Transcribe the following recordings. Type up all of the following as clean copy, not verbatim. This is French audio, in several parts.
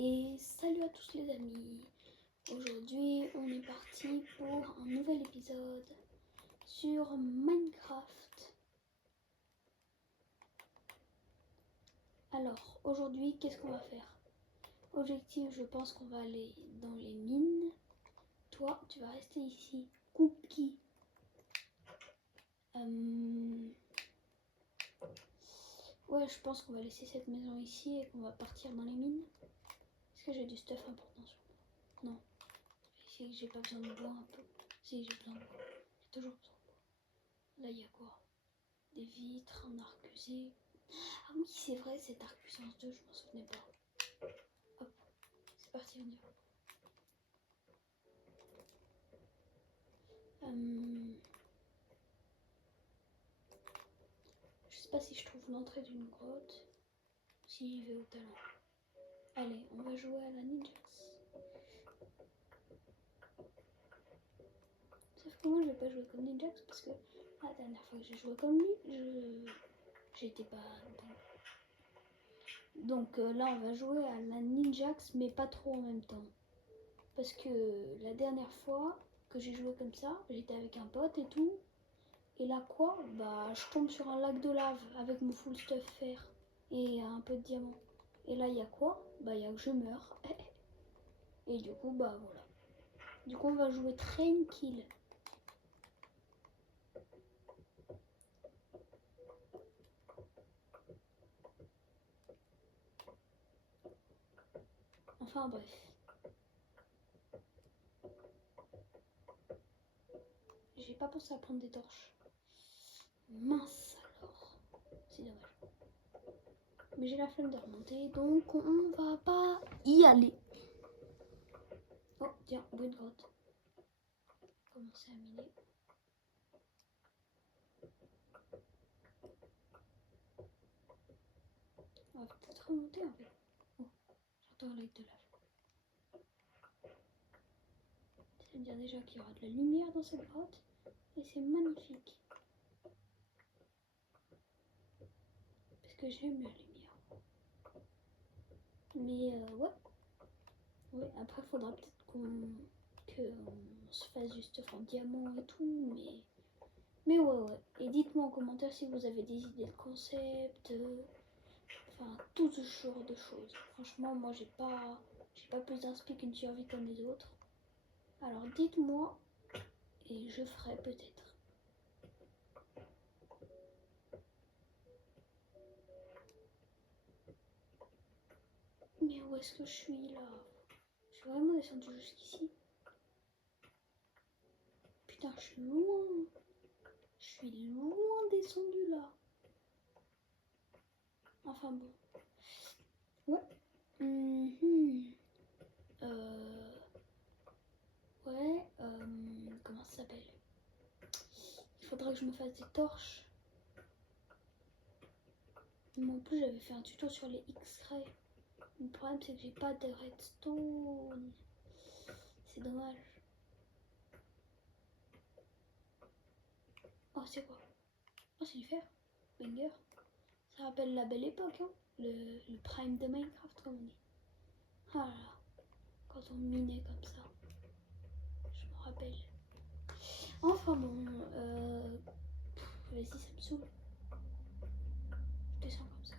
Et salut à tous les amis. Aujourd'hui on est parti pour un nouvel épisode sur Minecraft. Alors aujourd'hui qu'est-ce qu'on va faire? Objectif, je pense qu'on va aller dans les mines. Toi tu vas rester ici. Cookie. Ouais, je pense qu'on va laisser cette maison ici et qu'on va partir dans les mines. Est-ce que j'ai du stuff important sur moi? Non. Ici j'ai pas besoin de bois un peu. Si, j'ai besoin de bois. J'ai toujours besoin de bois. Là il y a quoi? Des vitres, un arquusé. Ah oui, c'est vrai, c'est Arc-Puissance 2, je m'en souvenais pas. Hop, c'est parti, on y va. Je sais pas si je trouve l'entrée d'une grotte. Si j'y vais au talent. Allez, on va jouer à la Ninjax. Sauf que moi, je vais pas jouer comme Ninjax parce que la dernière fois que j'ai joué comme lui, j'étais pas bon. Donc là, on va jouer à la Ninjax, mais pas trop en même temps. Parce que la dernière fois que j'ai joué comme ça, j'étais avec un pote et tout. Et là quoi? Bah je tombe sur un lac de lave avec mon full stuff fer et un peu de diamant. Et là il y a quoi? Bah il y a que je meurs. Et du coup bah voilà. Du coup on va jouer tranquille. Enfin bref. J'ai pas pensé à prendre des torches. Mince alors. C'est dommage. Mais j'ai la flemme de remonter donc on va pas y aller. Oh tiens, on voit une grotte. Commencer à miner. On va peut-être remonter en fait. Oh, j'entends un lac de lave. Ça veut dire déjà qu'il y aura de la lumière dans cette grotte. Et c'est magnifique. Parce que j'aime la lumière. Mais ouais. Ouais, après faudra peut-être qu'on se fasse juste en diamant et tout. Mais ouais. Et dites-moi en commentaire si vous avez des idées de concept. Enfin, tout ce genre de choses. Franchement, moi j'ai pas plus d'inspi qu'une survie comme les autres. Alors dites-moi et je ferai peut-être. Mais où est-ce que je suis là? Je suis vraiment descendue jusqu'ici. Putain, je suis loin. Je suis loin descendue là. Enfin bon. Ouais. Ouais. Comment ça s'appelle? Il faudrait que je me fasse des torches. Mais en plus, j'avais fait un tuto sur les X-rays. Le problème, c'est que j'ai pas de redstone. C'est dommage. Oh, c'est quoi? Oh, c'est du fer. Banger. Ça rappelle la belle époque, hein. Le prime de Minecraft, comme on dit. Ah là là. Quand on minait comme ça. Je me rappelle. Enfin bon, vas-y, ça me saoule. Je descends comme ça.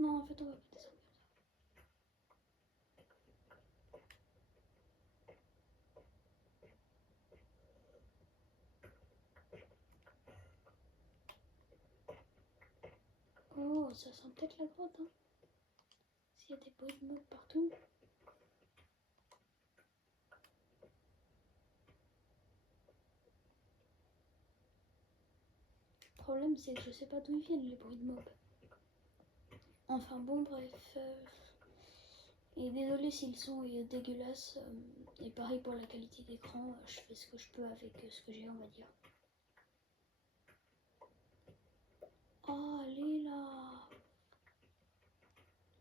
Non, en fait, on va pas descendre comme ça. Oh, ça sent peut-être la grotte, hein. S'il y a des bruits de mobs partout. Le problème, c'est que je sais pas d'où ils viennent les bruits de mobs. Enfin bon, bref. Et désolé si le son est dégueulasse. Et pareil pour la qualité d'écran, je fais ce que je peux avec ce que j'ai, on va dire. Oh, allez là.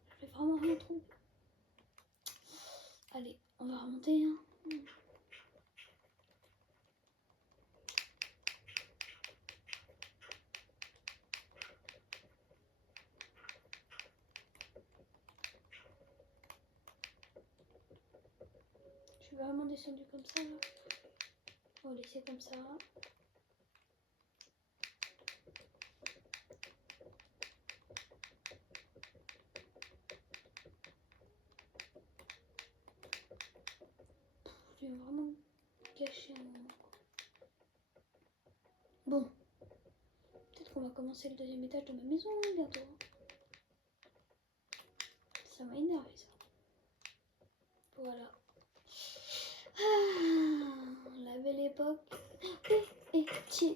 Je vais vraiment rien trouver. Allez, on va remonter, hein. vraiment descendu comme ça là. On va laisser comme ça. J'ai vraiment gâché un moment. Bon. Peut-être qu'on va commencer le deuxième étage de ma maison bientôt. Ça m'a énervé ça. Voilà. Ah, la belle époque. Tiens.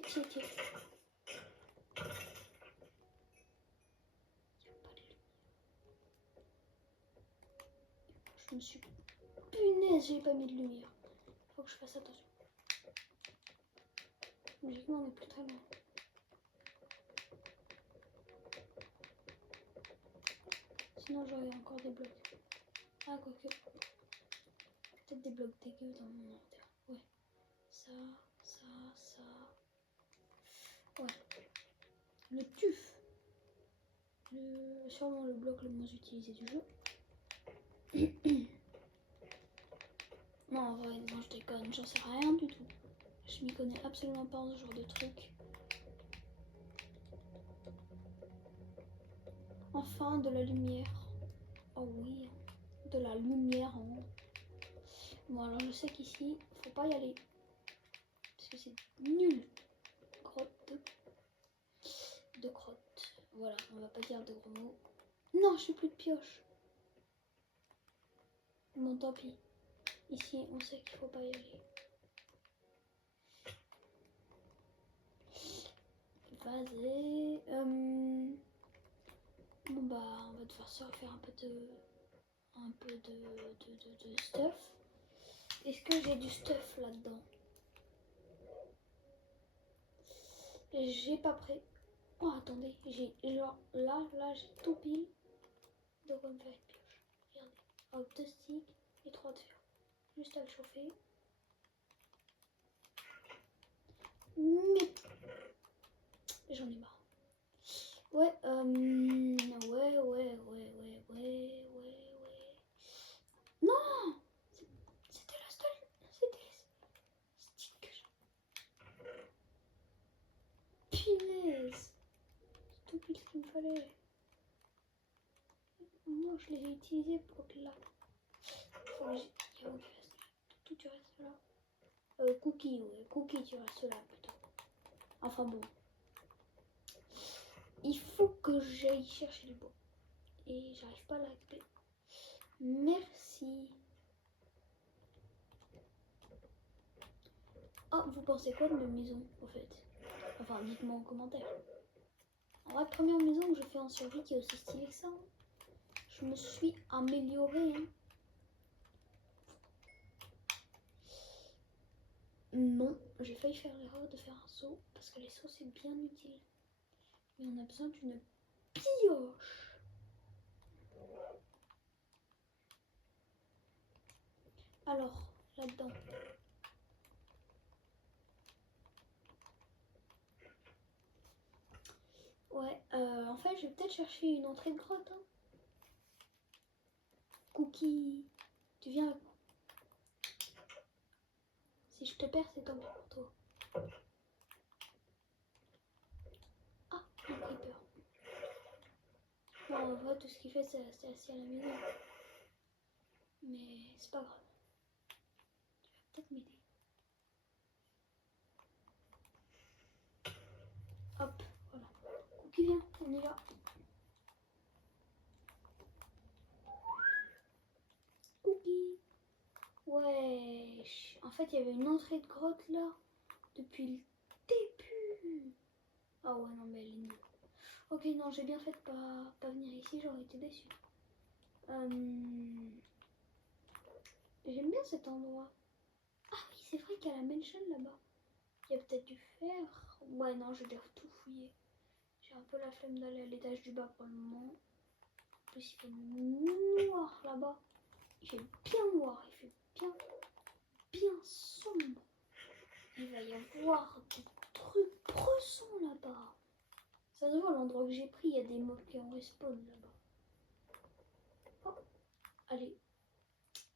Je me suis... Punaise, j'ai pas mis de lumière. Faut que je fasse attention. Logiquement, on est plus très loin. Sinon, j'aurais encore des blocs. Ah, quoique. Peut-être des blocs dégueux dans mon inventaire. Ouais. Ça. Ouais. Le tuf. Sûrement le bloc le moins utilisé du jeu. Non, en vrai, non, je déconne. J'en sais rien du tout. Je m'y connais absolument pas en ce genre de truc. Enfin, de la lumière. Oh oui, de la lumière. Hein. Bon, alors je sais qu'ici, faut pas y aller. Parce que c'est nul. Grotte de crotte. Voilà, on va pas dire de gros mots. Non, je suis plus de pioche. Bon, tant pis. Ici, on sait qu'il faut pas y aller. Vas-y. Bon bah, on va devoir se refaire un peu de stuff. Est-ce que j'ai du stuff là-dedans? J'ai pas prêt. Oh, attendez, j'ai genre là, j'ai tout pile de quoi me faire une pioche. Regardez, hop, 2 sticks et 3 de fer. Juste à le chauffer. Mais j'en ai marre. Ouais. Non, c'était la seule. C'était les sticks que j'ai. Punaise. C'est tout pile ce qu'il me fallait. Non, je les ai utilisés pour là. Faut que il reste tout, tu restes là. Cookie, ouais, Cookie, tu restes là plutôt. Enfin bon. Il faut que j'aille chercher du bois. Et j'arrive pas à la récupérer. Merci. Oh, vous pensez quoi de ma maison, au fait? Enfin, dites-moi en commentaire. En vrai, première maison que je fais en survie qui est aussi stylée que ça. Hein. Je me suis améliorée. Hein. Non, j'ai failli faire l'erreur de faire un seau parce que les seaux c'est bien utile. Mais on a besoin d'une pioche. Alors, là-dedans. Ouais, en fait, je vais peut-être chercher une entrée de grotte. Hein. Cookie, tu viens avec moi. Si je te perds, c'est tant pis pour toi. Ah, un creeper. Bon, en vrai, tout ce qu'il fait, c'est rester assis à la maison. Mais c'est pas grave. Tu vas peut-être m'aider. Hop, voilà. Cookie, viens, on y va. Cookie. Ouais. En fait, il y avait une entrée de grotte là. Depuis le début. Ah ouais, non, mais elle est nulle. Ok, non, j'ai bien fait de pas venir ici, j'aurais été déçue. J'aime bien cet endroit. Ah oui, c'est vrai qu'il y a la mansion là-bas. Il y a peut-être du fer. Ouais, non, je vais devoir tout fouiller. J'ai un peu la flemme d'aller à l'étage du bas pour le moment. En plus, il fait noir là-bas. Il fait bien noir, il fait bien sombre. Il va y avoir des trucs bressants là-bas. Ça se voit, l'endroit que j'ai pris, il y a des mobs qui ont respawn là-bas. Oh, allez.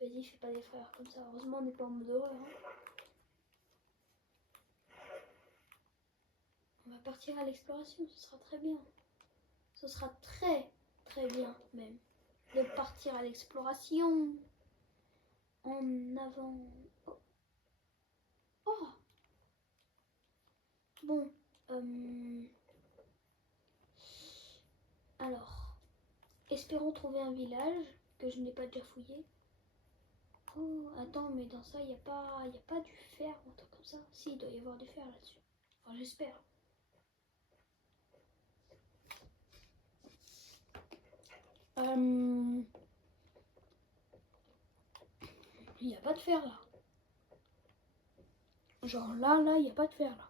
Vas-y, fais pas des frères comme ça. Heureusement, on n'est pas en mode horreur. Hein. On va partir à l'exploration, ce sera très bien. Ce sera très, très bien même. De partir à l'exploration. En avant. Oh. Oh. Bon. Alors. Espérons trouver un village que je n'ai pas déjà fouillé. Oh, attends, mais dans ça, il n'y a pas du fer ou un truc comme ça. Si, il doit y avoir du fer là-dessus. Enfin, j'espère. Il n'y a pas de fer là. Genre là, il n'y a pas de fer là.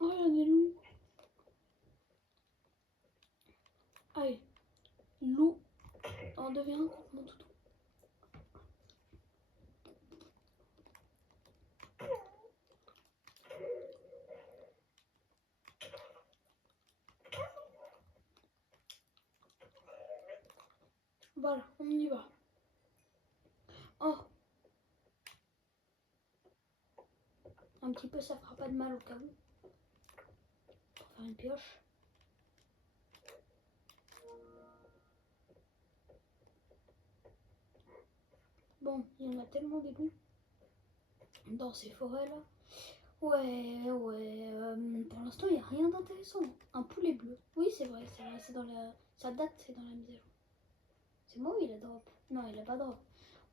Oh, il y a des loups. Allez, loup. On devient mon toutou. Voilà, on y va. Oh. Un petit peu, ça fera pas de mal au cas où. Pour faire une pioche. Bon, il y en a tellement des loups dans ces forêts là. Ouais. Pour l'instant, il n'y a rien d'intéressant. Un poulet bleu. Oui, c'est vrai, c'est dans la. Ça date, c'est dans la mise à jour. C'est moi ou il a drop? Non, il a pas drop.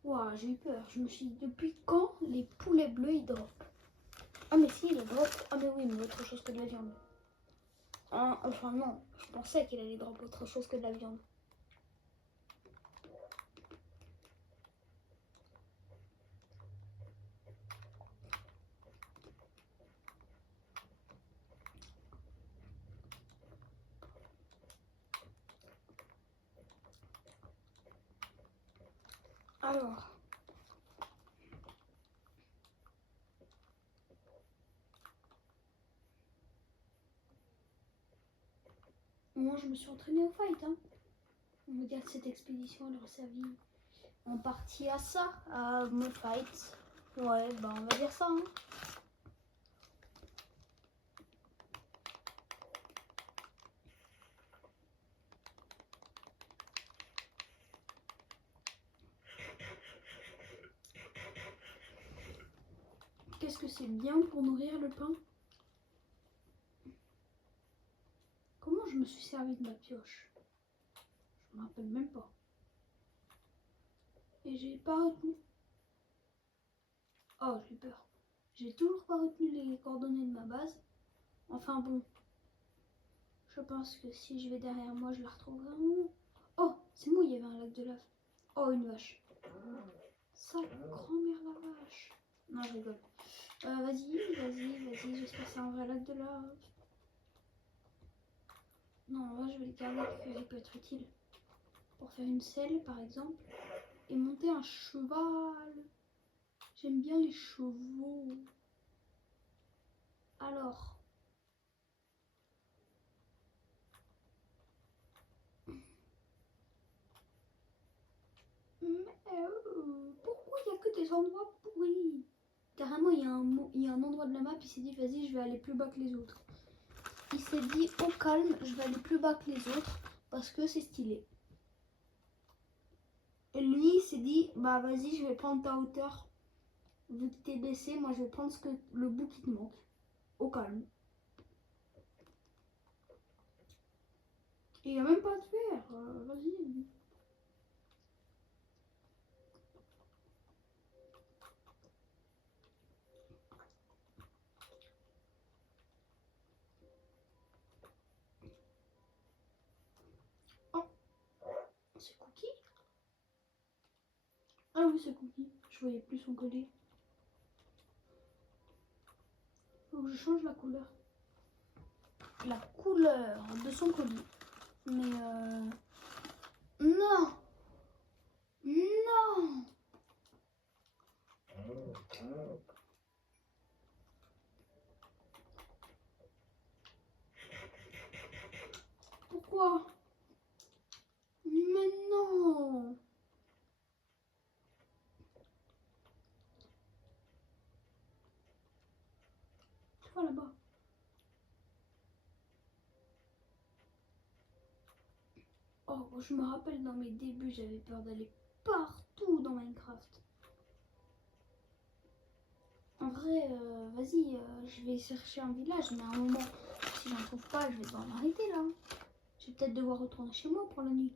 Ouah, j'ai eu peur. Je me suis dit, depuis quand les poulets bleus ils drop? Ah, mais si, il a drop. Ah, mais oui, mais autre chose que de la viande. Ah, enfin, non, je pensais qu'il allait drop autre chose que de la viande. Alors. Moi, je me suis entraînée au fight. Hein. On me dit que cette expédition, elle aurait servi en partie à ça, à me fight. Ouais, bah on va dire ça. Hein. Qu'est-ce que c'est bien pour nourrir le pain? Comment je me suis servi de ma pioche? Je me rappelle même pas. Et j'ai pas retenu. Oh, j'ai peur. J'ai toujours pas retenu les coordonnées de ma base. Enfin bon. Je pense que si je vais derrière moi, je la retrouverai un moment. Oh, c'est moi, il y avait un lac de lave. Oh, une vache. Ça, grand-mère la vache. Non, je rigole. Vas-y. J'espère que c'est un vrai lac de lave. Non, en vrai, je vais le garder parce que ça peut être utile. Pour faire une selle, par exemple. Et monter un cheval. J'aime bien les chevaux. Alors. Mais pourquoi il n'y a que des endroits pourris? Carrément, il y a un endroit de la map, il s'est dit, vas-y, je vais aller plus bas que les autres. Il s'est dit, au calme, je vais aller plus bas que les autres parce que c'est stylé. Et lui, il s'est dit, bah vas-y, je vais prendre ta hauteur. Vu que t'es baissé, moi je vais prendre le bout qui te manque. Au calme. Et il n'y a même pas de fer. Vas-y. Oh, c'est Cookie? Ah oui, c'est Cookie. Je voyais plus son collier. Faut que je change la couleur. La couleur de son collier. Mais non! Non! fois là-bas. Oh, je me rappelle dans mes débuts, j'avais peur d'aller partout dans Minecraft. En vrai, vas-y, je vais chercher un village, mais à un moment, si j'en trouve pas, je vais devoir m'arrêter là. Je vais peut-être devoir retourner chez moi pour la nuit.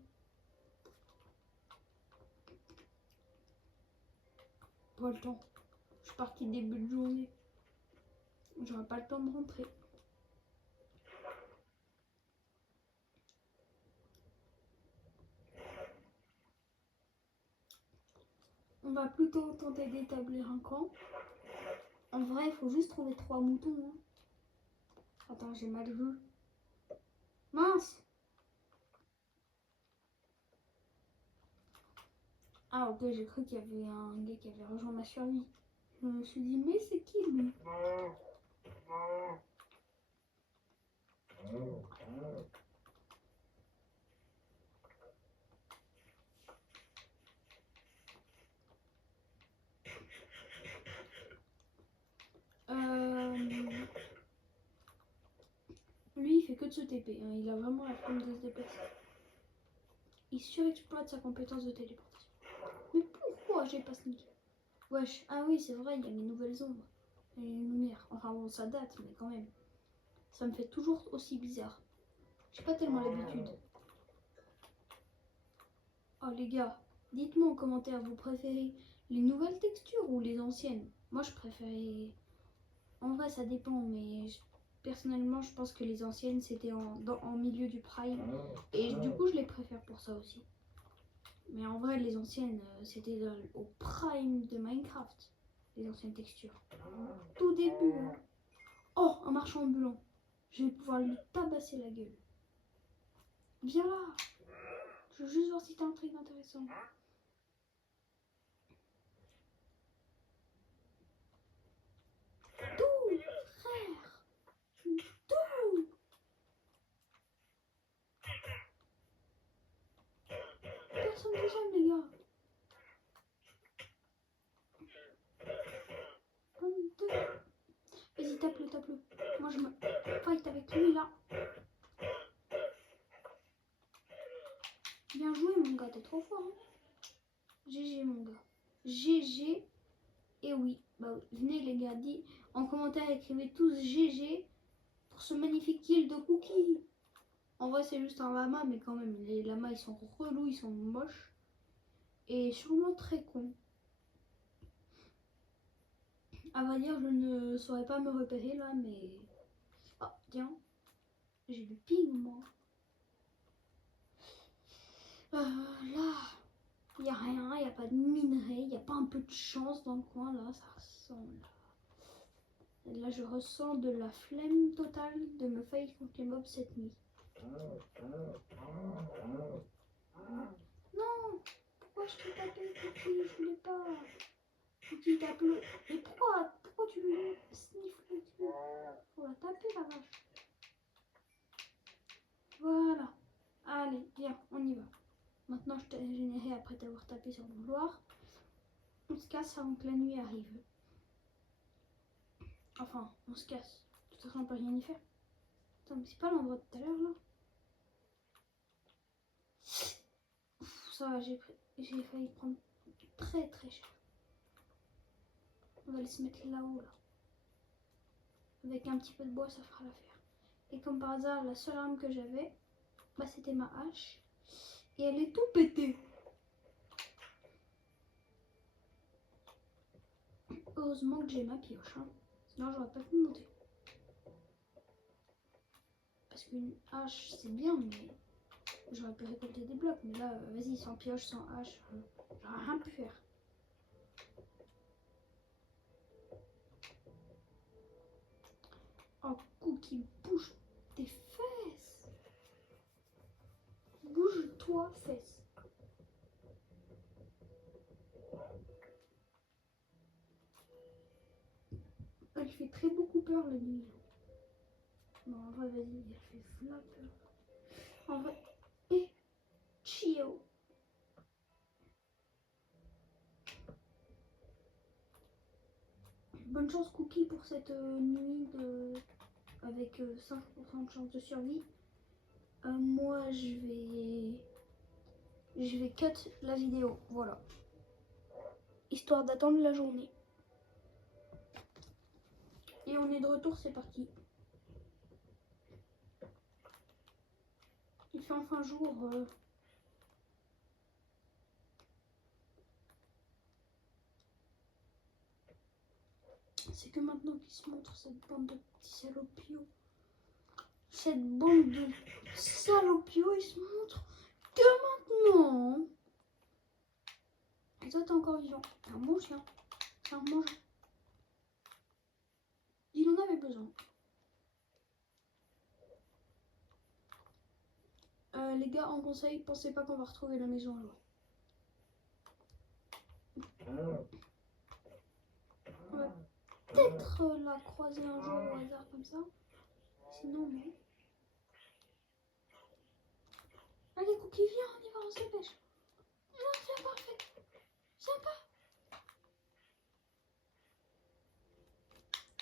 Pas le temps. Je suis partie début de journée. J'aurai pas le temps de rentrer. On va plutôt tenter d'établir un camp. En vrai, il faut juste trouver 3 moutons. Hein. Attends, j'ai mal vu. Mince! Ah ok, j'ai cru qu'il y avait un gars qui avait rejoint ma survie. Je me suis dit, mais c'est qui lui? Lui, il fait que de se TP. Hein. Il a vraiment la flemme de se déplacer. Il surexploite sa compétence de téléportation. Mais pourquoi j'ai pas sneaké? Wesh, ah oui, c'est vrai, il y a les nouvelles ombres. Et les lumières. Enfin bon, ça date, mais quand même. Ça me fait toujours aussi bizarre. J'ai pas tellement l'habitude. Oh les gars, dites-moi en commentaire, vous préférez les nouvelles textures ou les anciennes? Moi, je préférais... En vrai, ça dépend, mais personnellement, je pense que les anciennes, c'était en milieu du prime. Et du coup, je les préfère pour ça aussi. Mais en vrai, les anciennes, c'était au prime de Minecraft. Les anciennes textures. Tout début. Hein. Oh, un marchand ambulant. Je vais pouvoir lui tabasser la gueule. Viens là. Je veux juste voir si t'as un truc intéressant. Tout, frère. Tout. Personne vous aime, les gars. 22. Vas-y, tape-le, tape-le. Moi, je me fight avec lui, là. Bien joué, mon gars. T'es trop fort, hein. GG, mon gars. GG. Et oui. Bah oui. Venez, les gars. Dis en commentaire, écrivez tous GG pour ce magnifique kill de Cookie. En vrai, c'est juste un lama, mais quand même, les lamas, ils sont relous, ils sont moches. Et sûrement très cons. À vrai dire, je ne saurais pas me repérer là, mais... Oh, tiens. J'ai du ping, moi. Là, il n'y a rien, il n'y a pas de minerai, il n'y a pas un peu de chance dans le coin, là, ça ressemble. Là, je ressens de la flemme totale de me fight contre les mobs cette nuit. Non! Pourquoi je t'ai tapé, Cookie? Je voulais pas. Cookie, tape-le. Mais pourquoi tu me sniffes le cul? Faut la taper, la vache. Voilà. Allez, viens, on y va. Maintenant, je t'ai régénéré après t'avoir tapé sur mon vouloir. On se casse avant que la nuit arrive. Enfin, on se casse. De toute façon, on peut rien y faire. Attends, mais c'est pas l'endroit de tout à l'heure, là? Ouf, ça va, j'ai failli prendre très très cher. On va aller se mettre là-haut, là. Avec un petit peu de bois, ça fera l'affaire. Et comme par hasard, la seule arme que j'avais, bah, c'était ma hache. Et elle est tout pétée. Heureusement que j'ai ma pioche, hein. Sinon j'aurais pas pu monter. Parce qu'une hache c'est bien, mais j'aurais pu récolter des blocs. Mais là, vas-y, sans pioche, sans hache, j'aurais rien pu faire. Oh, Cookie, bouge tes fesses. Bouge-toi, fesses. Elle fait très beaucoup peur la nuit. Non, en vrai, vas-y, elle fait fla peur. En vrai, et Chio. bonne chance Cookie pour cette nuit avec 5% de chance de survie. Moi je vais cut la vidéo, voilà. Histoire d'attendre la journée. Et on est de retour, c'est parti. Il fait enfin jour. C'est que maintenant qu'il se montre cette bande de petits salopios. Cette bande de salopios, il se montre que maintenant. Et toi, t'es encore vivant. T'es un bon chien. C'est un mangeant. Il en avait besoin. Les gars, en conseil, pensez pas qu'on va retrouver la maison à l'eau. On va peut-être la croiser un jour au hasard comme ça. Sinon, non. Allez, Cookie, viens, on y va, on se dépêche. Non, c'est parfait. Sympa.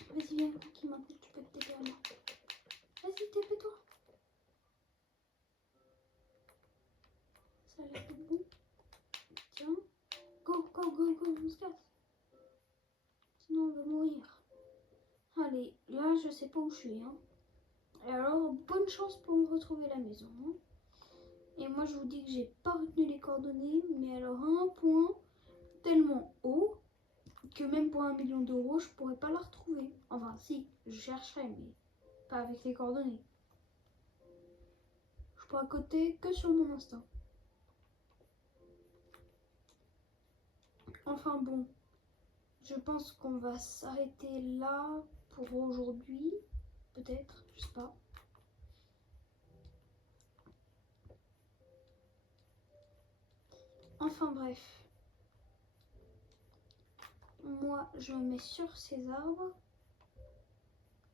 Vas-y, viens, Cookie, maintenant tu peux te taper à moi. Vas-y, tape-toi. Ça a l'air d'être bon. Tiens. Go, go, go, go, on se casse. Sinon, on va mourir. Allez, là, je sais pas où je suis. Hein. Et alors, bonne chance pour me retrouver à la maison. Hein. Et moi, je vous dis que j'ai pas retenu les coordonnées, mais alors à un point tellement haut que même pour 1 million d'euros, je pourrais pas la retrouver. Enfin, si, je chercherai, mais pas avec les coordonnées. Je pourrais côté que sur mon instinct. Enfin bon, je pense qu'on va s'arrêter là pour aujourd'hui. Peut-être, je sais pas. Enfin bref. Moi, je me mets sur ces arbres.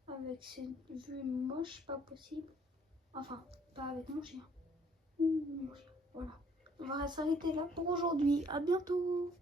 Avec ces vues moches, pas possible. Enfin, pas avec mon chien. Mon chien, voilà. On va s'arrêter là pour aujourd'hui. À bientôt.